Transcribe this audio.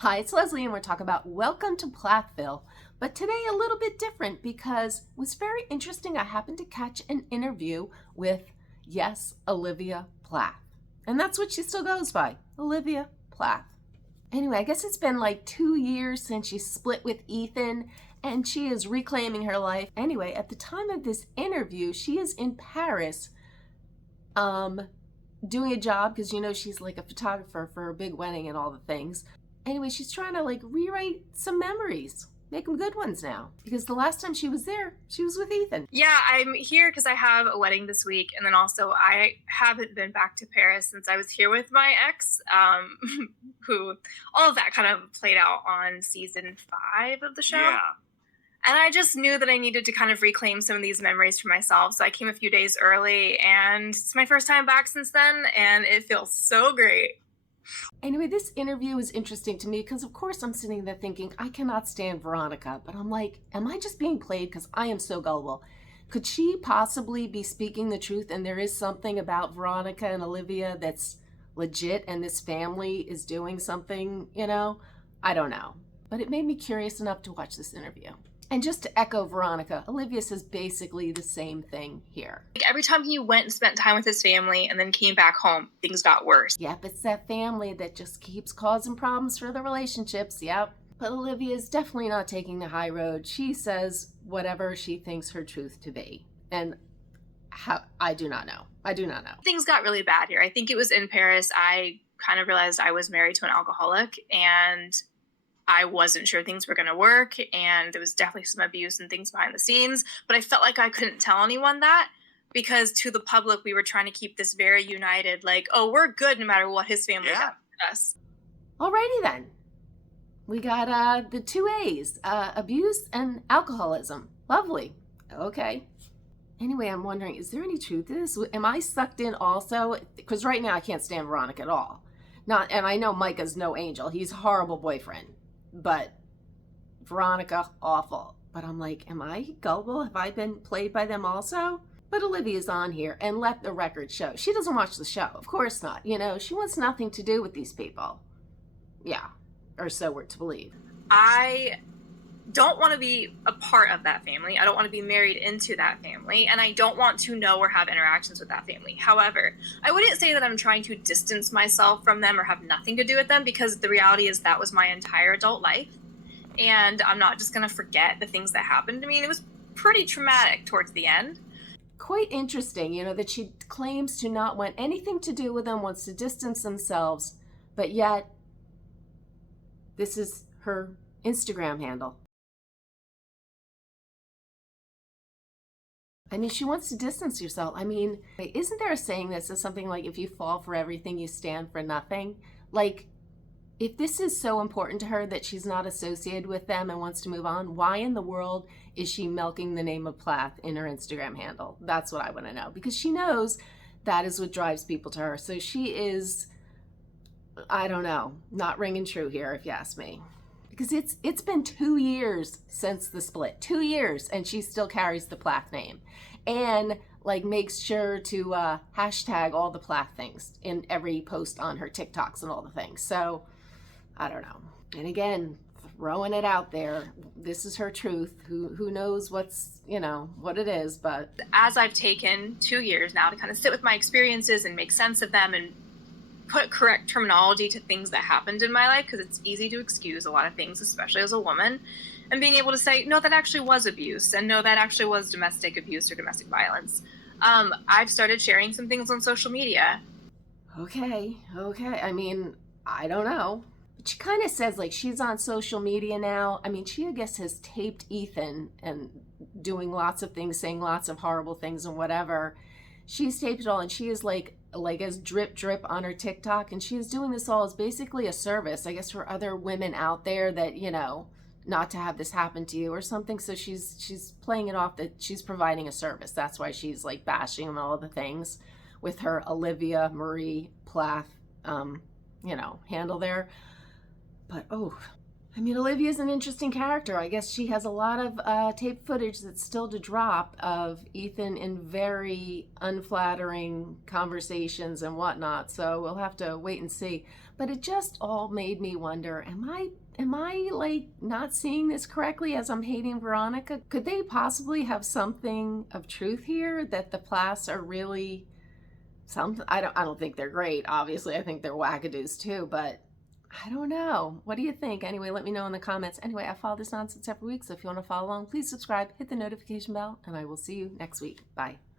Hi, it's Leslie and we're talking about Welcome to Plathville, but today a little bit different because it was very interesting. I happened to catch an interview with, yes, Olivia Plath. And that's what she still goes by, Olivia Plath. Anyway, I guess it's been like 2 years since she split with Ethan and she is reclaiming her life. Anyway, at the time of this interview, she is in Paris doing a job because she's like a photographer for a big wedding and all the things. Anyway, she's trying to like rewrite some memories, make them good ones now. Because the last time she was there, she was with Ethan. Yeah, I'm here because I have a wedding this week. And then also I haven't been back to Paris since I was here with my ex, who all of that kind of played out on season 5 of the show. Yeah. And I just knew that I needed to kind of reclaim some of these memories for myself. So I came a few days early and it's my first time back since then. And it feels so great. Anyway, this interview is interesting to me because, of course, I'm sitting there thinking, I cannot stand Veronica. But I'm like, am I just being played because I am so gullible? Could she possibly be speaking the truth and there is something about Veronica and Olivia that's legit and this family is doing something, I don't know. But it made me curious enough to watch this interview. And just to echo Veronica, Olivia says basically the same thing here. Like every time he went and spent time with his family and then came back home, things got worse. Yep, it's that family that just keeps causing problems for the relationships, yep. But Olivia is definitely not taking the high road. She says whatever she thinks her truth to be. And I do not know. I do not know. Things got really bad here. I think it was in Paris. I kind of realized I was married to an alcoholic and I wasn't sure things were going to work, and there was definitely some abuse and things behind the scenes, but I felt like I couldn't tell anyone that because to the public, we were trying to keep this very united, like, oh, we're good no matter what his family does to us. Alrighty then. We got the 2 A's, abuse and alcoholism. Lovely. Okay. Anyway, I'm wondering, is there any truth to this? Am I sucked in also? Because right now I can't stand Veronica at all. And I know Micah's no angel. He's a horrible boyfriend. But Veronica, awful. But I'm like, am I gullible? Have I been played by them also? But Olivia's on here and let the record show. She doesn't watch the show. Of course not. She wants nothing to do with these people. Yeah. Or so we're to believe. I don't want to be a part of that family. I don't want to be married into that family. And I don't want to know or have interactions with that family. However, I wouldn't say that I'm trying to distance myself from them or have nothing to do with them because the reality is that was my entire adult life. And I'm not just going to forget the things that happened to me. And it was pretty traumatic towards the end. Quite interesting, that she claims to not want anything to do with them, wants to distance themselves, but yet this is her Instagram handle. I mean, she wants to distance herself. I mean, isn't there a saying that says something like, if you fall for everything, you stand for nothing? Like, if this is so important to her that she's not associated with them and wants to move on, why in the world is she milking the name of Plath in her Instagram handle? That's what I want to know. Because she knows that is what drives people to her. So she is, I don't know, not ringing true here, if you ask me. Because it's been 2 years since the split. 2 years, and she still carries the Plath name. And like makes sure to hashtag all the Plath things in every post on her TikToks and all the things. So, I don't know. And again, throwing it out there, this is her truth. Who knows what's, what it is, but. As I've taken 2 years now to kind of sit with my experiences and make sense of them and put correct terminology to things that happened in my life, because it's easy to excuse a lot of things, especially as a woman, and being able to say, no, that actually was abuse, and no, that actually was domestic abuse or domestic violence. I've started sharing some things on social media. Okay. I mean, I don't know. But she kind of says like she's on social media now. I mean, she, I guess, has taped Ethan and doing lots of things, saying lots of horrible things and whatever. She's taped it all, and she is like as drip on her TikTok, and she is doing this all as basically a service, I guess, for other women out there that, not to have this happen to you or something. So she's playing it off that she's providing a service. That's why she's like bashing them all the things with her Olivia Marie Plath, handle there. But I mean, Olivia's an interesting character. I guess she has a lot of tape footage that's still to drop of Ethan in very unflattering conversations and whatnot. So we'll have to wait and see. But it just all made me wonder, am I like not seeing this correctly as I'm hating Veronica? Could they possibly have something of truth here, that the Plaths are really something? I don't think they're great. Obviously, I think they're wackadoos too, but I don't know. What do you think? Anyway, let me know in the comments. Anyway, I follow this nonsense every week, so if you want to follow along, please subscribe, hit the notification bell, and I will see you next week. Bye.